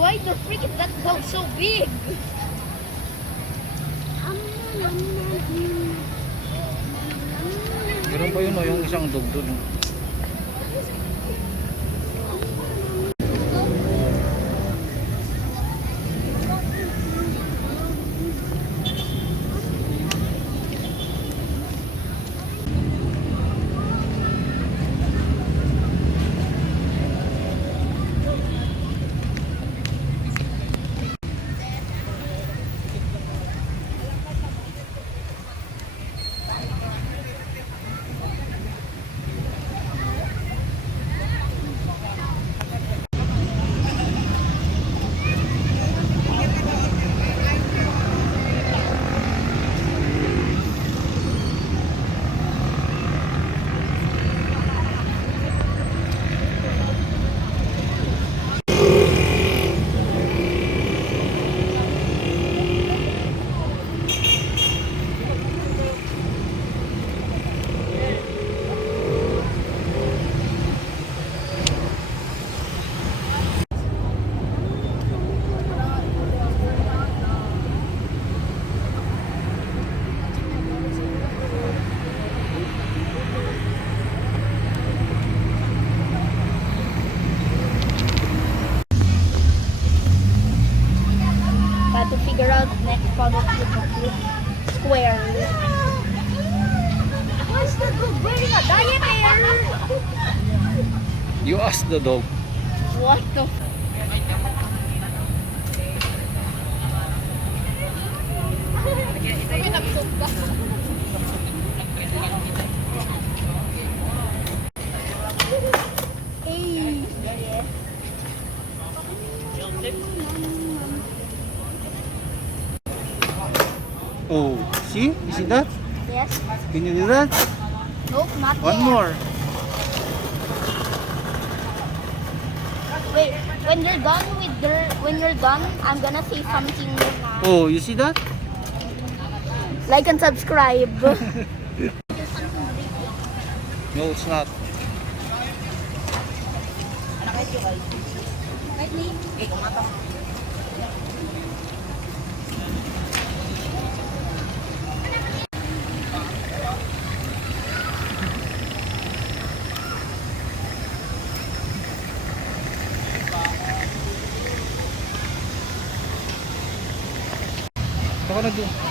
Why the freak is that dog so big? Meron pa yun o, yung isang dog doon. To figure out next part of the square. Why is the dog wearing a diaper? You ask the dog. What the Oh, see? You see that? Yes. Can you do that? Nope, not One yet. more. Wait, when you're done, I'm gonna say something now. Oh, you see that? Like and subscribe. No, it's not. gonna do.